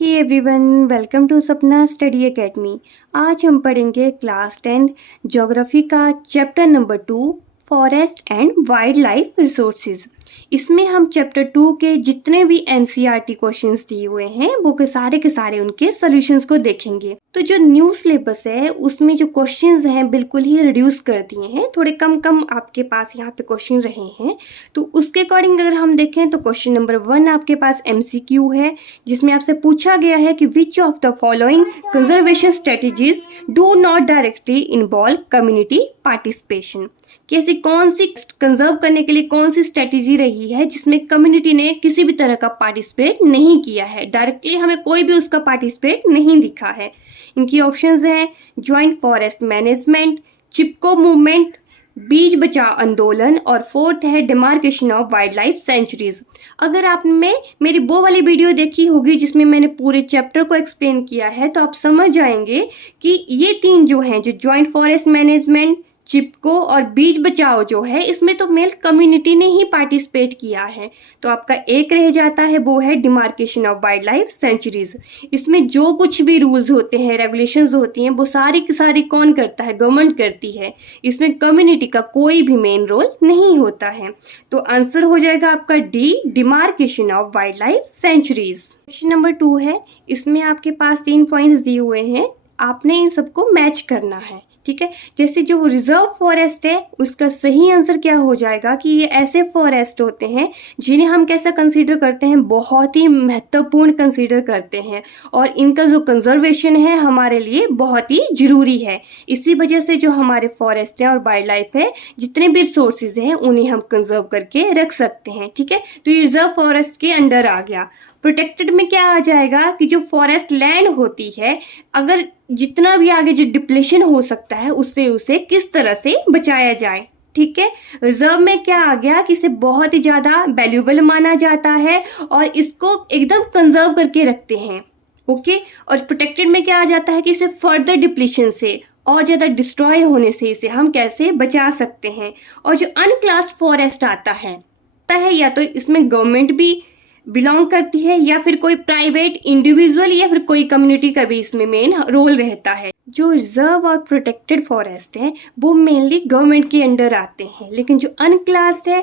Hey everyone, welcome to सपना study academy. आज हम पढ़ेंगे क्लास 10 ज्योग्राफी का chapter number 2 forest and wild life resources. इसमें हम चैप्टर 2 के जितने भी एनसीईआरटी क्वेश्चंस दिए हुए हैं वो के सारे उनके सॉल्यूशंस को देखेंगे। तो जो न्यू सिलेबस है उसमें जो क्वेश्चंस हैं बिल्कुल ही रिड्यूस कर दिए हैं, थोड़े कम आपके पास यहाँ पे क्वेश्चन रहे हैं। तो उसके अकॉर्डिंग अगर हम देखें तो क्वेश्चन नंबर 1 आपके पास एमसीक्यू है, जिसमें आपसे पूछा गया है कि which of the following conservation strategies do not directly involve community participation. कैसे कौन सी कंजर्व करने के लिए कौन सी स्ट्रेटेजी रही है जिसमें कम्युनिटी ने किसी भी तरह का पार्टिसिपेट नहीं किया है, डायरेक्टली हमें कोई भी उसका पार्टिसिपेट नहीं दिखा है। इनकी ऑप्शंस हैं ज्वाइंट फॉरेस्ट मैनेजमेंट, चिपको मूवमेंट, बीज बचाओ आंदोलन और फोर्थ है demarcation of wild life sanctuaries. अगर आपने मेरी वो वाली वीडियो देखी होगी जिसमें मैंने पूरे चैप्टर को एक्सप्लेन किया है तो आप समझ जाएंगे कि ये तीन जो हैं, जो ज्वाइंट फॉरेस्ट मैनेजमेंट, चिपको और बीज बचाओ जो है, इसमें तो मेल कम्युनिटी ने ही पार्टिसिपेट किया है। तो आपका एक रह जाता है वो है demarcation of wild life sanctuaries. इसमें जो कुछ भी रूल्स होते हैं, रेगुलेशंस होती हैं, वो सारी की सारी कौन करता है? गवर्नमेंट करती है। इसमें कम्युनिटी का कोई भी मेन रोल नहीं होता है। तो आंसर हो जाएगा आपका D, demarcation of wild life sanctuaries. Question number 2 है, इसमें आपके पास 3 पॉइंट्स दिए हुए हैं, आपने इन सबको मैच करना है। ठीक है, जैसे जो रिजर्व फॉरेस्ट है उसका सही आंसर क्या हो जाएगा कि ये ऐसे फॉरेस्ट होते हैं जिन्हें हम कैसा कंसीडर करते हैं, बहुत ही महत्वपूर्ण कंसीडर करते हैं और इनका जो कंजर्वेशन है हमारे लिए बहुत ही जरूरी है। इसी वजह से जो हमारे फॉरेस्ट है और वाइल्ड लाइफ है, जितने भी रिसोर्सेज हैं उन्हें हम कंजर्व करके रख सकते हैं। ठीक है, तो ये रिजर्व फॉरेस्ट के अंडर आ गया। प्रोटेक्टेड में क्या आ जाएगा कि जो फॉरेस्ट लैंड होती है, अगर जितना भी आगे जो डिप्लेशन हो सकता है उससे उसे किस तरह से बचाया जाए। ठीक है, रिजर्व में क्या आ गया कि इसे बहुत ही ज्यादा वैल्यूएबल माना जाता है और इसको एकदम कंजर्व करके रखते हैं। ओके, और प्रोटेक्टेड में क्या आ जाता है कि इसे फर्दर डिप्लेशन से और ज्यादा डिस्ट्रॉय होने से इसे हम कैसे बचा सकते हैं। और जो अनक्लास्ड फॉरेस्ट आता है या तो इसमें गवर्नमेंट भी बिलोंग करती है या फिर कोई प्राइवेट इंडिविजुअल या फिर कोई कम्युनिटी का भी इसमें मेन रोल रहता है। जो रिजर्व और प्रोटेक्टेड फॉरेस्ट है वो मेनली गवर्नमेंट के अंडर आते हैं, लेकिन जो अनक्लास्ड है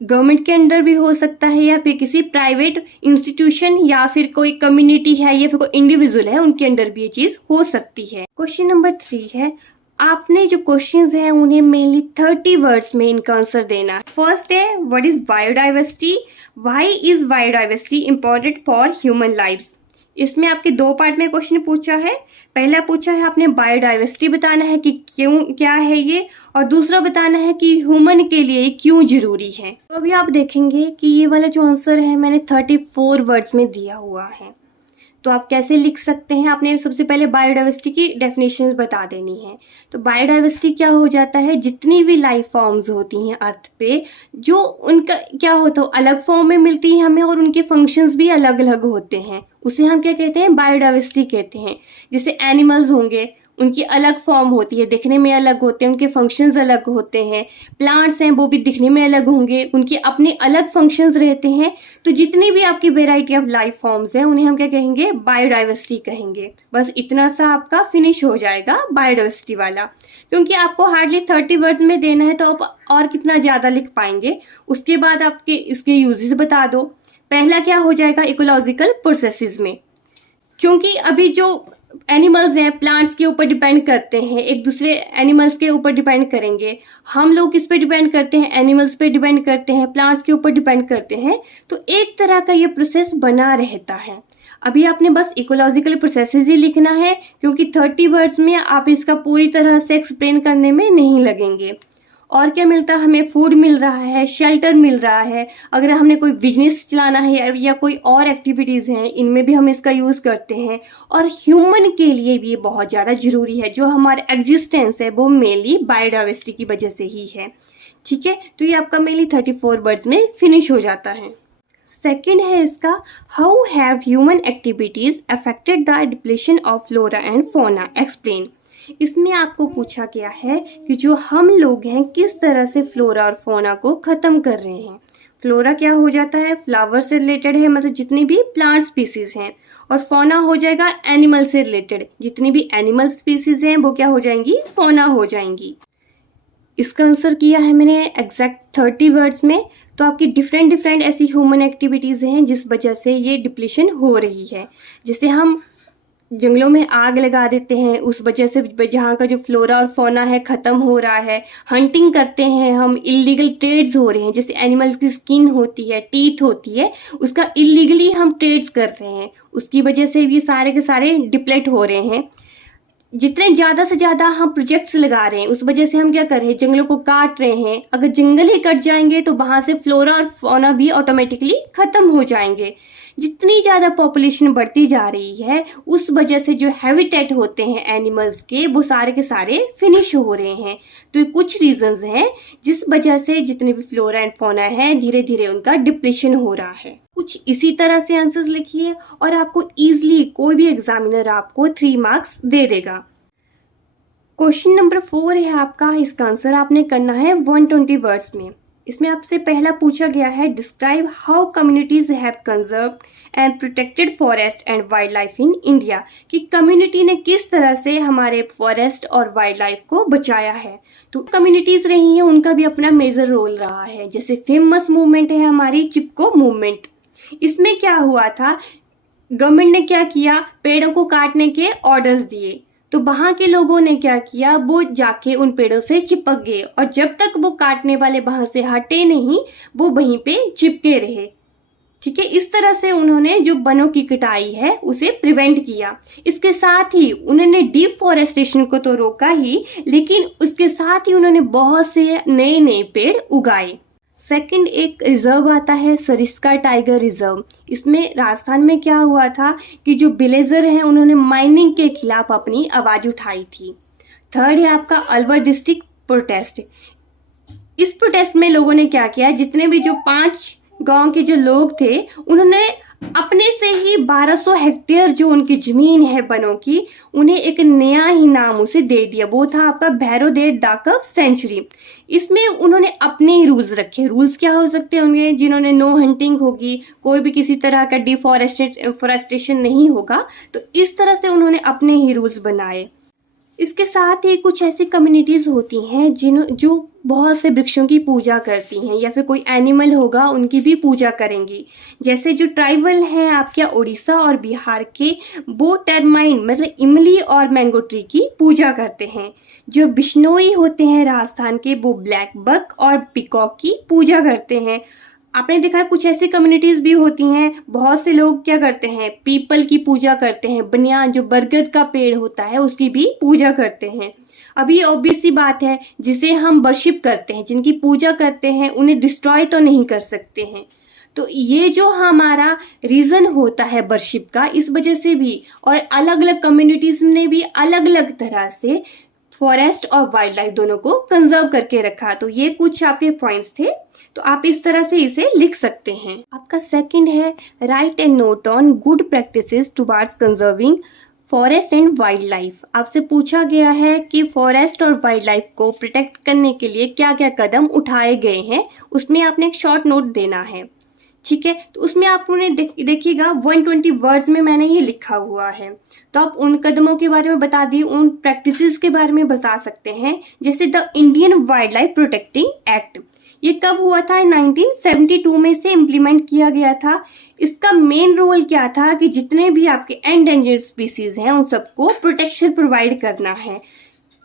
गवर्नमेंट के अंडर भी हो सकता है या फिर किसी प्राइवेट इंस्टीट्यूशन या फिर कोई कम्युनिटी है या फिर कोई इंडिविजुअल है उनके अंडर भी ये चीज हो सकती है। क्वेश्चन नंबर 3 है, आपने जो क्वेश्चंस हैं उन्हें मेनली 30 वर्ड्स में इनका आंसर देना है। फर्स्ट है what is biodiversity, why is biodiversity important for human lifes. इसमें आपके 2 पार्ट में क्वेश्चन पूछा है। पहला पूछा है आपने बायोडाइवर्सिटी बताना है कि क्यों, क्या है ये, और दूसरा बताना है कि ह्यूमन के लिए क्यों जरूरी है। तो अभी आप देखेंगे कि ये वाला जो आंसर है मैंने 34 वर्ड्स में दिया हुआ है। तो आप कैसे लिख सकते हैं, आपने सबसे पहले बायोडाइवर्सिटी की डेफिनेशंस बता देनी है। तो बायोडाइवर्सिटी क्या हो जाता है, जितनी भी लाइफ फॉर्म्स होती हैं अर्थ पे, जो उनका क्या होता है अलग फॉर्म में मिलती है हमें और उनके फंक्शंस भी अलग अलग होते हैं, उसे हम क्या कहते हैं, बायोडाइवर्सिटी कहते हैं। जैसे एनिमल्स होंगे, उनकी अलग फॉर्म होती है, दिखने में अलग होते हैं, उनके फंक्शंस अलग होते हैं। प्लांट्स हैं वो भी दिखने में अलग होंगे, उनके अपने अलग फंक्शंस रहते हैं। तो जितनी भी आपकी वेराइटी ऑफ लाइफ फॉर्म्स हैं उन्हें हम क्या कहेंगे, बायोडाइवर्सिटी कहेंगे। बस इतना सा आपका फिनिश हो जाएगा बायोडाइवर्सिटी वाला, क्योंकि आपको हार्डली 30 वर्ड्स में देना है तो आप और कितना ज्यादा लिख पाएंगे। उसके बाद आपके इसके यूजेस बता दो। पहला क्या हो जाएगा, इकोलॉजिकल प्रोसेसेस में, क्योंकि अभी जो एनिमल्स हैं प्लांट्स के ऊपर डिपेंड करते हैं, एक दूसरे एनिमल्स के ऊपर डिपेंड करेंगे। हम लोग किस पे डिपेंड करते हैं, एनिमल्स पे डिपेंड करते हैं, प्लांट्स के ऊपर डिपेंड करते हैं। तो एक तरह का ये प्रोसेस बना रहता है। अभी आपने बस इकोलॉजिकल प्रोसेसेस ही लिखना है, क्योंकि 30 वर्ड्स में आप इसका पूरी तरह से एक्सप्लेन करने में नहीं लगेंगे। और क्या मिलता है हमें, फूड मिल रहा है, शेल्टर मिल रहा है। अगर हमने कोई बिजनेस चलाना है या कोई और एक्टिविटीज़ हैं, इनमें भी हम इसका यूज़ करते हैं। और ह्यूमन के लिए भी ये बहुत ज़्यादा ज़रूरी है, जो हमारा एग्जिस्टेंस है वो मेनली बायोडाइवर्सिटी की वजह से ही है। ठीक है, तो ये आपका मेनली 34 वर्ड्स में फिनिश हो जाता है। सेकेंड है इसका, how have human activities affected the depletion of flora and fauna, explain. इसमें आपको पूछा गया है कि जो हम लोग हैं किस तरह से फ्लोरा और फौना को ख़त्म कर रहे हैं। फ्लोरा क्या हो जाता है, फ्लावर से रिलेटेड है, मतलब जितनी भी प्लांट स्पीसीज हैं। और फौना हो जाएगा एनिमल से रिलेटेड, जितनी भी एनिमल स्पीसीज हैं वो क्या हो जाएंगी, फौना हो जाएंगी। इसका आंसर किया है मैंने एग्जैक्ट 30 वर्ड्स में। तो आपकी डिफरेंट डिफरेंट ऐसी ह्यूमन एक्टिविटीज़ हैं जिस वजह से ये डिप्लीशन हो रही है। जैसे हम जंगलों में आग लगा देते हैं, उस वजह से जहाँ का जो फ्लोरा और फौना है ख़त्म हो रहा है। हंटिंग करते हैं हम, इलीगल ट्रेड्स हो रहे हैं, जैसे एनिमल्स की स्किन होती है, टीथ होती है, उसका इलीगली हम ट्रेड्स कर रहे हैं, उसकी वजह से ये सारे के सारे डिप्लेट हो रहे हैं। जितने ज़्यादा से ज़्यादा हम प्रोजेक्ट्स लगा रहे हैं उस वजह से हम क्या कर रहे हैं, जंगलों को काट रहे हैं। अगर जंगल ही कट जाएंगे तो वहाँ से फ्लोरा और फौना भी ऑटोमेटिकली ख़त्म हो जाएंगे। जितनी ज़्यादा पॉपुलेशन बढ़ती जा रही है उस वजह से जो हैबिटेट होते हैं एनिमल्स के वो सारे के सारे फिनिश हो रहे हैं। तो ये कुछ रीजंस हैं जिस वजह से जितने भी फ्लोरा एंड फौना है धीरे धीरे उनका डिप्लेशन हो रहा है। कुछ इसी तरह से आंसर्स लिखिए और आपको इजीली कोई भी एग्जामिनर आपको 3 मार्क्स दे देगा। क्वेश्चन नंबर 4 है आपका, इसका आंसर आपने करना है 120 वर्ड्स में। इसमें आपसे पहला पूछा गया है describe how communities have conserved and protected forest and wild life in India, कि कम्युनिटी ने किस तरह से हमारे फॉरेस्ट और वाइल्ड लाइफ को बचाया है। तो कम्युनिटीज रही हैं उनका भी अपना मेजर रोल रहा है। जैसे फेमस मूवमेंट है हमारी चिपको मूवमेंट। इसमें क्या हुआ था, गवर्नमेंट ने क्या किया, पेड़ों को काटने के ऑर्डर्स दिए, तो वहां के लोगों ने क्या किया, वो जाके उन पेड़ों से चिपक गए और जब तक वो काटने वाले वहां से हटे नहीं वो वहीं पे चिपके रहे। ठीक है, इस तरह से उन्होंने जो वनों की कटाई है उसे प्रिवेंट किया। इसके साथ ही उन्होंने डिफॉरेस्टेशन को तो रोका ही, लेकिन उसके साथ ही उन्होंने बहुत से नए नए पेड़ उगाए। सेकंड एक रिजर्व आता है सरिस्का टाइगर रिजर्व। इसमें राजस्थान में क्या हुआ था कि जो विलेजर हैं उन्होंने माइनिंग के खिलाफ अपनी आवाज उठाई थी। थर्ड है आपका अलवर डिस्ट्रिक्ट प्रोटेस्ट। इस प्रोटेस्ट में लोगों ने क्या किया, जितने भी जो 5 गांव के जो लोग थे उन्होंने अपने से ही 1200 हेक्टेयर जो उनकी जमीन है वनों की, उन्हें एक नया ही नाम उसे दे दिया। वो था आपका भैरोदेव डाकब सेंचुरी। इसमें उन्होंने अपने ही रूल्स रखे। रूल्स क्या हो सकते होंगे, जिन्होंने नो हंटिंग होगी, कोई भी किसी तरह का डिफॉरेस्टेशन नहीं होगा, तो इस तरह से उन्होंने अपने ही रूल्स बनाए। इसके साथ ही कुछ ऐसी कम्युनिटीज़ होती हैं जो बहुत से वृक्षों की पूजा करती हैं, या फिर कोई एनिमल होगा उनकी भी पूजा करेंगी। जैसे जो ट्राइबल हैं आपके उड़ीसा और बिहार के, वो टर्माइन मतलब इमली और मैंगो ट्री की पूजा करते हैं। जो बिश्नोई होते हैं राजस्थान के, वो ब्लैक बक और पिकॉक की पूजा करते हैं। आपने देखा है कुछ ऐसी कम्युनिटीज भी होती हैं, बहुत से लोग क्या करते हैं, पीपल की पूजा करते हैं, बनियान जो बरगद का पेड़ होता है उसकी भी पूजा करते हैं। अभी ऑब्वियस सी बात है, जिसे हम वर्शिप करते हैं, जिनकी पूजा करते हैं, उन्हें डिस्ट्रॉय तो नहीं कर सकते हैं। तो ये जो हमारा रीजन होता है वर्शिप का, इस वजह से भी और अलग अलग कम्युनिटीज ने भी अलग अलग तरह से फॉरेस्ट और वाइल्ड लाइफ दोनों को कंजर्व करके रखा। तो ये कुछ आपके पॉइंट्स थे, तो आप इस तरह से इसे लिख सकते हैं। आपका सेकंड है right and note on good practices towards conserving forest and wild life. आपसे पूछा गया है कि फॉरेस्ट और वाइल्ड लाइफ को प्रोटेक्ट करने के लिए क्या क्या कदम उठाए गए हैं, उसमें आपने एक शॉर्ट नोट देना है। ठीक है, तो उसमें आप उन्हें देखिएगा 120 वर्ड्स में मैंने ये लिखा हुआ है। तो आप उन कदमों के बारे में बता दिए, उन प्रैक्टिसेस के बारे में बता सकते हैं। जैसे the Indian wild life protecting act, ये कब हुआ था, 1972 में से इम्प्लीमेंट किया गया था। इसका मेन रोल क्या था कि जितने भी आपके एंडेंजर्ड स्पीसीज हैं उन सबको प्रोटेक्शन प्रोवाइड करना है।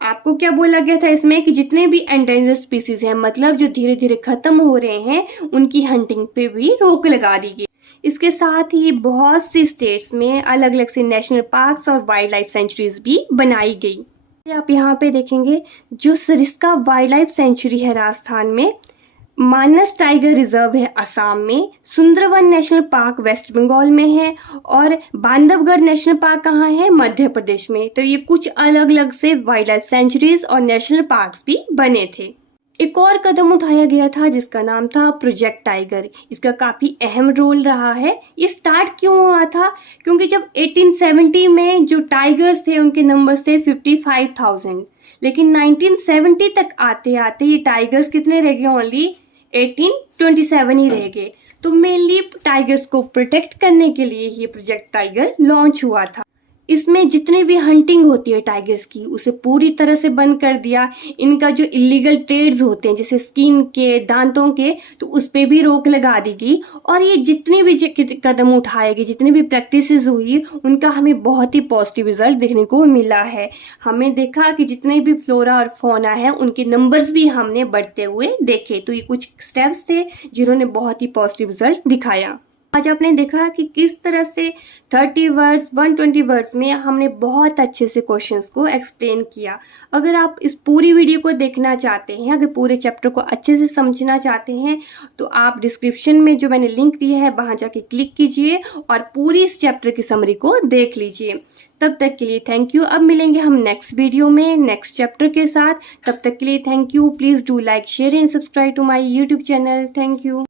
आपको क्या बोला गया था इसमें कि जितने भी एंडेंजर्ड स्पीसीज हैं, मतलब जो धीरे धीरे खत्म हो रहे हैं, उनकी हंटिंग पे भी रोक लगा दी गई। इसके साथ ही बहुत सी स्टेट्स में अलग अलग से नेशनल पार्क्स और वाइल्ड लाइफ सेंचुरीज भी बनाई गई। आप यहाँ पे देखेंगे जो सरिस्का वाइल्ड लाइफ सेंचुरी है राजस्थान में, मानस टाइगर रिजर्व है असम में, सुंदरवन नेशनल पार्क वेस्ट बंगाल में है, और बांधवगढ़ नेशनल पार्क कहाँ है, मध्य प्रदेश में। तो ये कुछ अलग अलग से वाइल्ड लाइफ सेंचुरीज और नेशनल पार्क्स भी बने थे। एक और कदम उठाया गया था जिसका नाम था प्रोजेक्ट टाइगर। इसका काफी अहम रोल रहा है। ये स्टार्ट क्यों हुआ था, क्योंकि जब 1870 में जो टाइगर्स थे उनके नंबर थे 55,000, लेकिन 1970 तक आते आते ये टाइगर्स कितने रह गए, ओनली 1827 ही रह गए। तो मेनली टाइगर्स को प्रोटेक्ट करने के लिए ये प्रोजेक्ट टाइगर लॉन्च हुआ था। इसमें जितनी भी हंटिंग होती है टाइगर्स की उसे पूरी तरह से बंद कर दिया। इनका जो इलीगल ट्रेड्स होते हैं जैसे स्किन के, दांतों के, तो उस पर भी रोक लगा दी गई। और ये जितने भी कदम उठाए गए, जितनी भी प्रैक्टिसेस हुई, उनका हमें बहुत ही पॉजिटिव रिजल्ट देखने को मिला है। हमें देखा कि जितने भी फ्लोरा और फौना है उनके नंबर्स भी हमने बढ़ते हुए देखे। तो ये कुछ स्टेप्स थे जिन्होंने बहुत ही पॉजिटिव रिजल्ट दिखाया। आज आपने देखा कि किस तरह से 30 वर्ड्स 120 वर्ड्स में हमने बहुत अच्छे से क्वेश्चंस को एक्सप्लेन किया। अगर आप इस पूरी वीडियो को देखना चाहते हैं, अगर पूरे चैप्टर को अच्छे से समझना चाहते हैं, तो आप डिस्क्रिप्शन में जो मैंने लिंक दिया है वहां जाके क्लिक कीजिए और पूरी इस चैप्टर की समरी को देख लीजिए। तब तक के लिए थैंक यू। अब मिलेंगे हम नेक्स्ट वीडियो में नेक्स्ट चैप्टर के साथ। तब तक के लिए thank you. Please do like, share and subscribe to my YouTube channel. Thank you.